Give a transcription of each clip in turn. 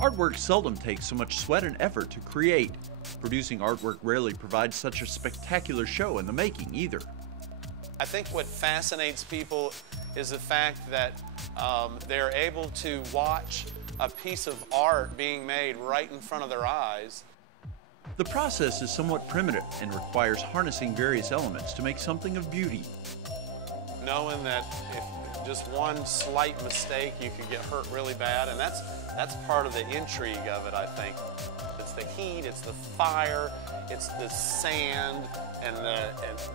Artwork seldom takes so much sweat and effort to create. Producing artwork rarely provides such a spectacular show in the making either. I think what fascinates people is the fact that they're able to watch a piece of art being made right in front of their eyes. The process is somewhat primitive and requires harnessing various elements to make something of beauty. Knowing that if just one slight mistake, you could get hurt really bad, and that's part of the intrigue of it, I think. It's the heat, it's the fire, it's the sand, and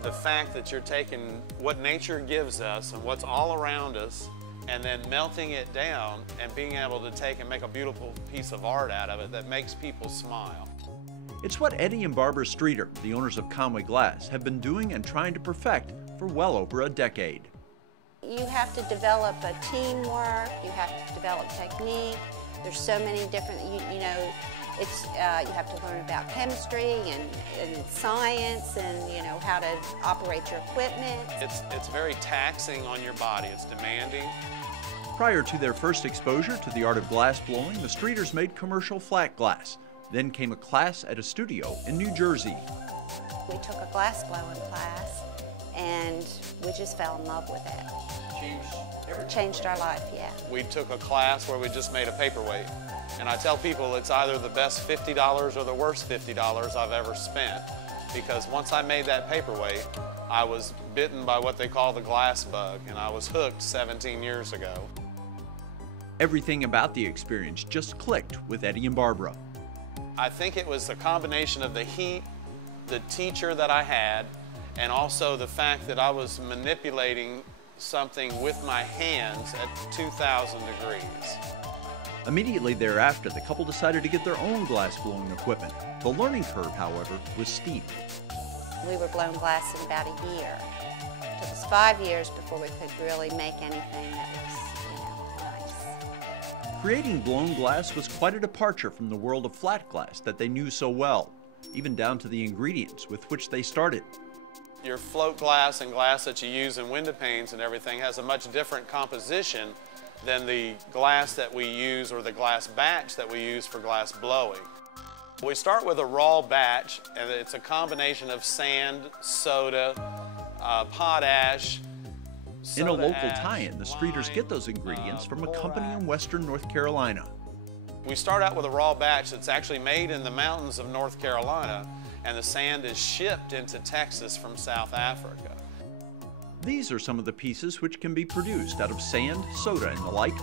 the fact that you're taking what nature gives us and what's all around us and then melting it down and being able to take and make a beautiful piece of art out of it that makes people smile. It's what Eddie and Barbara Streeter, the owners of Conway Glass, have been doing and trying to perfect for well over a decade. You have to develop a teamwork, you have to develop technique. There's so many different, you know, you have to learn about chemistry and science and, you know, how to operate your equipment. It's very taxing on your body. It's demanding. Prior to their first exposure to the art of glass blowing, the Streeters made commercial flat glass. Then came a class at a studio in New Jersey. We took a glass blowing class and we just fell in love with it. Changed our life, yeah. We took a class where we just made a paperweight. And I tell people it's either the best $50 or the worst $50 I've ever spent. Because once I made that paperweight, I was bitten by what they call the glass bug, and I was hooked 17 years ago. Everything about the experience just clicked with Eddie and Barbara. I think it was a combination of the heat, the teacher that I had, and also the fact that I was manipulating something with my hands at 2,000 degrees. Immediately thereafter, the couple decided to get their own glass blowing equipment. The learning curve, however, was steep. We were blowing glass in about a year. It took us 5 years before we could really make anything that was, you know, nice. Creating blown glass was quite a departure from the world of flat glass that they knew so well, even down to the ingredients with which they started. Your float glass and glass that you use in window panes and everything has a much different composition than the glass that we use or the glass batch that we use for glass blowing. We start with a raw batch, and it's a combination of sand, soda, potash, in a local tie-in, the Streeters get those ingredients from a company in western North Carolina. We start out with a raw batch that's actually made in the mountains of North Carolina, and the sand is shipped into Texas from South Africa. These are some of the pieces which can be produced out of sand, soda, and the like.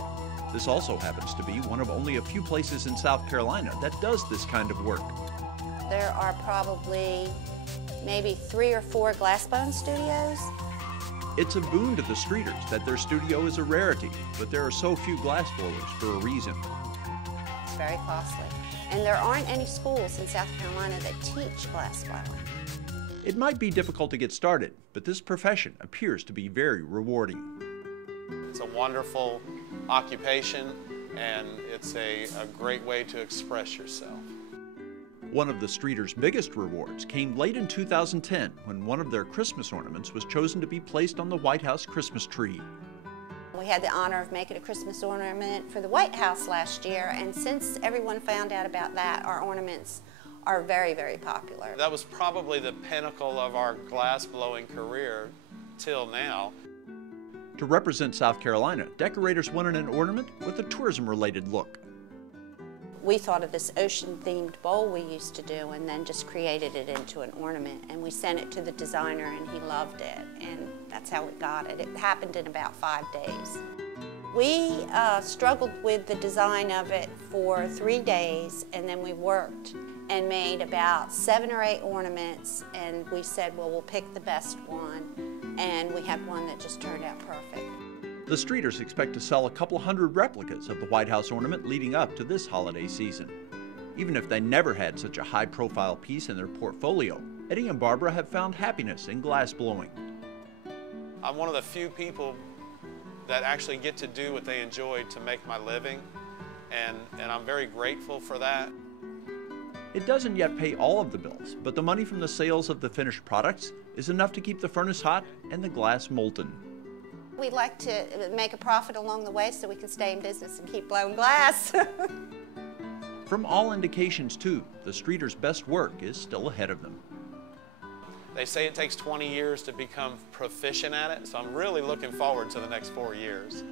This also happens to be one of only a few places in South Carolina that does this kind of work. There are probably maybe 3 or 4 glass blowing studios. It's a boon to the Streeters that their studio is a rarity, but there are so few glass blowers for a reason. It's very costly. And there aren't any schools in South Carolina that teach glass blowing. It might be difficult to get started, but this profession appears to be very rewarding. It's a wonderful occupation, and it's a great way to express yourself. One of the Streeters' biggest rewards came late in 2010 when one of their Christmas ornaments was chosen to be placed on the White House Christmas tree. We had the honor of making a Christmas ornament for the White House last year, and since everyone found out about that, our ornaments are very, very popular. That was probably the pinnacle of our glass blowing career till now. To represent South Carolina, decorators wanted an ornament with a tourism-related look. We thought of this ocean-themed bowl we used to do and then just created it into an ornament, and we sent it to the designer and he loved it, and that's how we got it. It happened in about 5 days. We struggled with the design of it for 3 days, and then we worked and made about 7 or 8 ornaments, and we said, well, we'll pick the best one, and we had one that just turned out perfect. The Streeters expect to sell a couple hundred replicas of the White House ornament leading up to this holiday season. Even if they never had such a high-profile piece in their portfolio, Eddie and Barbara have found happiness in glass blowing. I'm one of the few people that actually get to do what they enjoy to make my living, and I'm very grateful for that. It doesn't yet pay all of the bills, but the money from the sales of the finished products is enough to keep the furnace hot and the glass molten. We'd like to make a profit along the way so we can stay in business and keep blowing glass. From all indications, too, the Streeters' best work is still ahead of them. They say it takes 20 years to become proficient at it, so I'm really looking forward to the next 4 years.